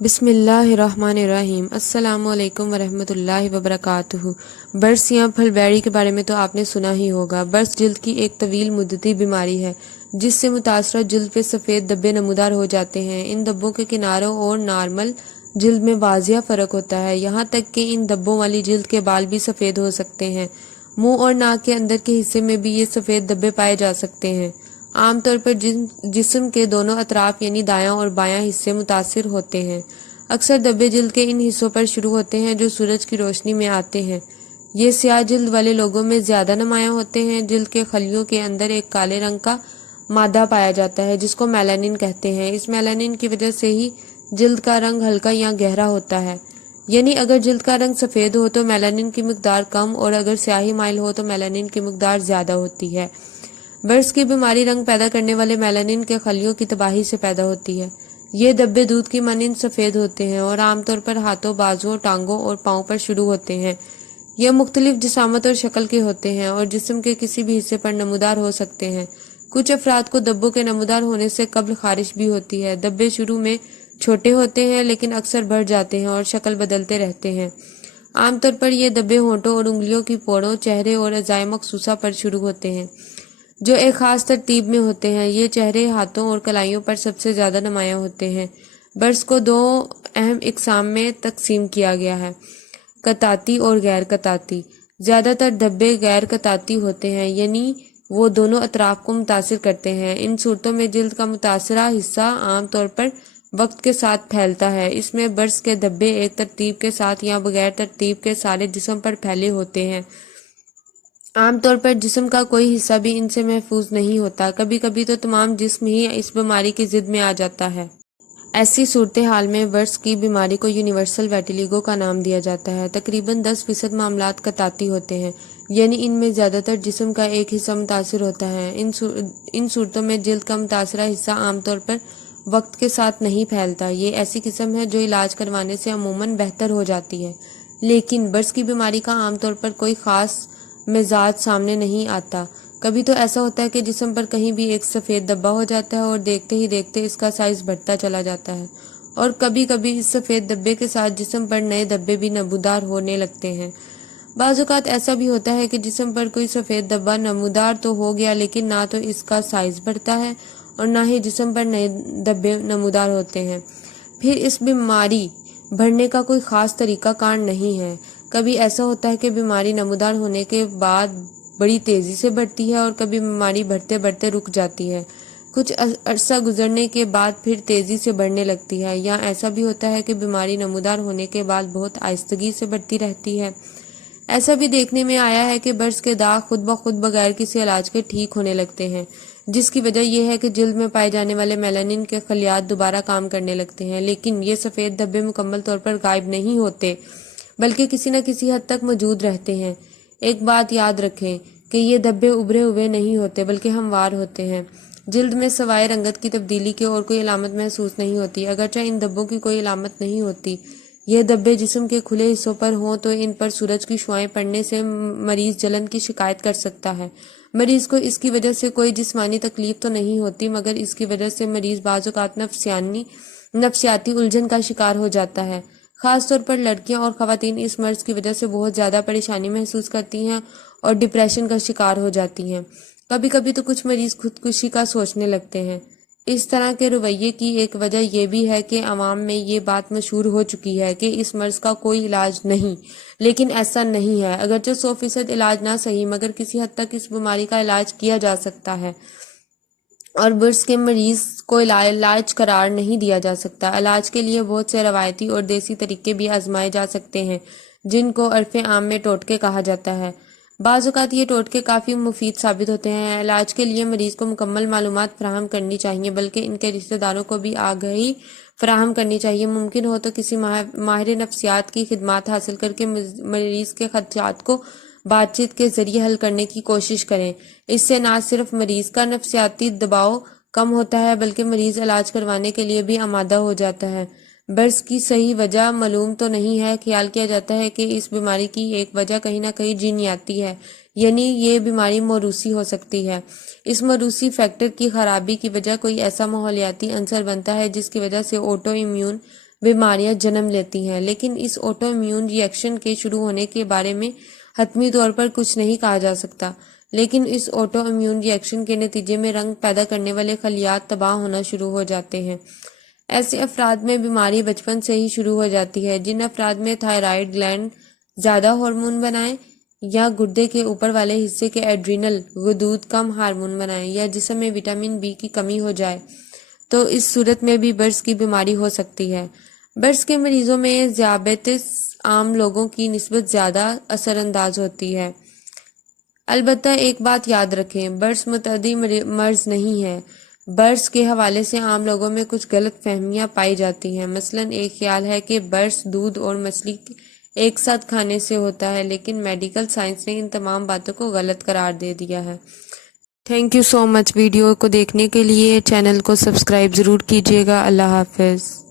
بسم اللہ الرحمن الرحیم۔ السلام علیکم ورحمۃ اللہ وبرکاتہ۔ برس یا پھل بیری کے بارے میں تو آپ نے سنا ہی ہوگا۔ برس جلد کی ایک طویل مدتی بیماری ہے جس سے متاثرہ جلد پہ سفید دھبے نمودار ہو جاتے ہیں۔ ان دھبوں کے کناروں اور نارمل جلد میں واضح فرق ہوتا ہے، یہاں تک کہ ان دھبوں والی جلد کے بال بھی سفید ہو سکتے ہیں۔ منہ اور ناک کے اندر کے حصے میں بھی یہ سفید دھبے پائے جا سکتے ہیں۔ عام طور پر جسم کے دونوں اطراف یعنی دایاں اور بایاں حصے متاثر ہوتے ہیں۔ اکثر دھبے جلد کے ان حصوں پر شروع ہوتے ہیں جو سورج کی روشنی میں آتے ہیں۔ یہ سیاہ جلد والے لوگوں میں زیادہ نمایاں ہوتے ہیں۔ جلد کے خلیوں کے اندر ایک کالے رنگ کا مادہ پایا جاتا ہے جس کو میلانن کہتے ہیں۔ اس میلانن کی وجہ سے ہی جلد کا رنگ ہلکا یا گہرا ہوتا ہے، یعنی اگر جلد کا رنگ سفید ہو تو میلانن کی مقدار کم اور اگر سیاہی مائل ہو تو میلانن کی مقدار زیادہ ہوتی ہے۔ برس کی بیماری رنگ پیدا کرنے والے میلانن کے خلیوں کی تباہی سے پیدا ہوتی ہے۔ یہ دھبے دودھ کی مانند سفید ہوتے ہیں اور عام طور پر ہاتھوں، بازوؤں، ٹانگوں اور پاؤں پر شروع ہوتے ہیں۔ یہ مختلف جسامت اور شکل کے ہوتے ہیں اور جسم کے کسی بھی حصے پر نمودار ہو سکتے ہیں۔ کچھ افراد کو دھبوں کے نمودار ہونے سے قبل خارش بھی ہوتی ہے۔ دھبے شروع میں چھوٹے ہوتے ہیں لیکن اکثر بڑھ جاتے ہیں اور شکل بدلتے رہتے ہیں۔ عام طور پر یہ دھبے ہونٹوں اور انگلیوں کی پوڑوں، چہرے اور اعضائے مخصوصہ پر شروع ہوتے ہیں جو ایک خاص ترتیب میں ہوتے ہیں۔ یہ چہرے، ہاتھوں اور کلائیوں پر سب سے زیادہ نمایاں ہوتے ہیں۔ برس کو دو اہم اقسام میں تقسیم کیا گیا ہے: قطعاتی اور غیر قطعاتی۔ زیادہ تر دھبے غیر قطعاتی ہوتے ہیں، یعنی وہ دونوں اطراف کو متاثر کرتے ہیں۔ ان صورتوں میں جلد کا متاثرہ حصہ عام طور پر وقت کے ساتھ پھیلتا ہے۔ اس میں برس کے دھبے ایک ترتیب کے ساتھ یا بغیر ترتیب کے سارے جسم پر پھیلے ہوتے ہیں۔ عام طور پر جسم کا کوئی حصہ بھی ان سے محفوظ نہیں ہوتا، کبھی کبھی تو تمام جسم ہی اس بیماری کی زد میں آ جاتا ہے۔ ایسی صورتحال میں برس کی بیماری کو یونیورسل ویٹیلیگو کا نام دیا جاتا ہے۔ تقریباً 10% معاملات قطعاتی ہوتے ہیں، یعنی ان میں زیادہ تر جسم کا ایک حصہ متاثر ہوتا ہے۔ ان صورتوں میں جلد کا متاثرہ حصہ عام طور پر وقت کے ساتھ نہیں پھیلتا۔ یہ ایسی قسم ہے جو علاج کروانے سے عموماً بہتر ہو جاتی ہے، لیکن برس کی بیماری کا عام طور پر کوئی خاص مزاج سامنے نہیں آتا۔ کبھی تو ایسا ہوتا ہے کہ جسم پر کہیں بھی ایک سفید دھبا ہو جاتا ہے اور دیکھتے ہی دیکھتے اس کا سائز بڑھتا چلا جاتا ہے، اور کبھی کبھی اس سفید دھبے کے ساتھ جسم پر نئے دھبے بھی نمودار ہونے لگتے ہیں۔ بعض اوقات ایسا بھی ہوتا ہے کہ جسم پر کوئی سفید دھبا نمودار تو ہو گیا لیکن نہ تو اس کا سائز بڑھتا ہے اور نہ ہی جسم پر نئے دھبے نمودار ہوتے ہیں۔ پھر اس بیماری بڑھنے کا کوئی خاص طریقہ کار نہیں ہے۔ کبھی ایسا ہوتا ہے کہ بیماری نمودار ہونے کے بعد بڑی تیزی سے بڑھتی ہے اور کبھی بیماری بڑھتے بڑھتے رک جاتی ہے، کچھ عرصہ گزرنے کے بعد پھر تیزی سے بڑھنے لگتی ہے، یا ایسا بھی ہوتا ہے کہ بیماری نمودار ہونے کے بعد بہت آہستگی سے بڑھتی رہتی ہے۔ ایسا بھی دیکھنے میں آیا ہے کہ برس کے داغ خود بخود بغیر کسی علاج کے ٹھیک ہونے لگتے ہیں، جس کی وجہ یہ ہے کہ جلد میں پائے جانے والے میلانن کے خلیات دوبارہ کام کرنے لگتے ہیں، لیکن یہ سفید دھبے مکمل طور پر غائب نہیں ہوتے بلکہ کسی نہ کسی حد تک موجود رہتے ہیں۔ ایک بات یاد رکھیں کہ یہ دھبے ابھرے ہوئے نہیں ہوتے بلکہ ہموار ہوتے ہیں۔ جلد میں سوائے رنگت کی تبدیلی کے اور کوئی علامت محسوس نہیں ہوتی۔ اگرچہ ان دھبوں کی کوئی علامت نہیں ہوتی، یہ دھبے جسم کے کھلے حصوں پر ہوں تو ان پر سورج کی شعاعیں پڑنے سے مریض جلن کی شکایت کر سکتا ہے۔ مریض کو اس کی وجہ سے کوئی جسمانی تکلیف تو نہیں ہوتی، مگر اس کی وجہ سے مریض بعض اوقات نفسیاتی الجھن کا شکار ہو جاتا ہے۔ خاص طور پر لڑکیاں اور خواتین اس مرض کی وجہ سے بہت زیادہ پریشانی محسوس کرتی ہیں اور ڈپریشن کا شکار ہو جاتی ہیں۔ کبھی کبھی تو کچھ مریض خودکشی کا سوچنے لگتے ہیں۔ اس طرح کے رویے کی ایک وجہ یہ بھی ہے کہ عوام میں یہ بات مشہور ہو چکی ہے کہ اس مرض کا کوئی علاج نہیں، لیکن ایسا نہیں ہے۔ اگرچہ 100% علاج نہ صحیح مگر کسی حد تک اس بیماری کا علاج کیا جا سکتا ہے، اور برس کے مریض کو علاج قرار نہیں دیا جا سکتا۔ علاج کے لیے بہت سے روایتی اور دیسی طریقے بھی آزمائے جا سکتے ہیں جن کو عرف عام میں ٹوٹکے کہا جاتا ہے۔ بعض اوقات یہ ٹوٹکے کافی مفید ثابت ہوتے ہیں۔ علاج کے لیے مریض کو مکمل معلومات فراہم کرنی چاہیے بلکہ ان کے رشتہ داروں کو بھی آگاہی فراہم کرنی چاہیے۔ ممکن ہو تو کسی ماہر نفسیات کی خدمات حاصل کر کے مریض کے خدشات کو بات چیت کے ذریعے حل کرنے کی کوشش کریں۔ اس سے نہ صرف مریض کا نفسیاتی دباؤ کم ہوتا ہے بلکہ مریض علاج کروانے کے لیے بھی آمادہ ہو جاتا ہے۔ برس کی صحیح وجہ معلوم تو نہیں ہے۔ خیال کیا جاتا ہے کہ اس بیماری کی ایک وجہ کہیں نہ کہیں جینیاتی ہے، یعنی یہ بیماری موروثی ہو سکتی ہے۔ اس موروثی فیکٹر کی خرابی کی وجہ کوئی ایسا ماحولیاتی عنصر بنتا ہے جس کی وجہ سے آٹو امیون بیماریاں جنم لیتی ہیں، لیکن اس آٹو امیون ری ایکشن کے شروع ہونے کے بارے میں حتمی طور پر کچھ نہیں کہا جا سکتا، لیکن اس آٹو امیون ری ایکشن کے نتیجے میں رنگ پیدا کرنے والے خلیات تباہ ہونا شروع ہو جاتے ہیں۔ ایسے افراد میں بیماری بچپن سے ہی شروع ہو جاتی ہے جن افراد میں تھائرائیڈ گلینڈ زیادہ ہارمون بنائیں، یا گردے کے اوپر والے حصے کے ایڈرینل غدود کم ہارمون بنائیں، یا جسم میں وٹامن بی کی کمی ہو جائے، تو اس صورت میں بھی برس کی بیماری ہو سکتی ہے۔ برس کے مریضوں میں ذیابیطس عام لوگوں کی نسبت زیادہ اثر انداز ہوتی ہے۔ البتہ ایک بات یاد رکھیں، برس متعدی مرض نہیں ہے۔ برس کے حوالے سے عام لوگوں میں کچھ غلط فہمیاں پائی جاتی ہیں۔ مثلا ایک خیال ہے کہ برس دودھ اور مچھلی ایک ساتھ کھانے سے ہوتا ہے، لیکن میڈیکل سائنس نے ان تمام باتوں کو غلط قرار دے دیا ہے۔ Thank you so much. Video کو دیکھنے کے لیے چینل کو سبسکرائب ضرور کیجیے گا۔ اللہ حافظ۔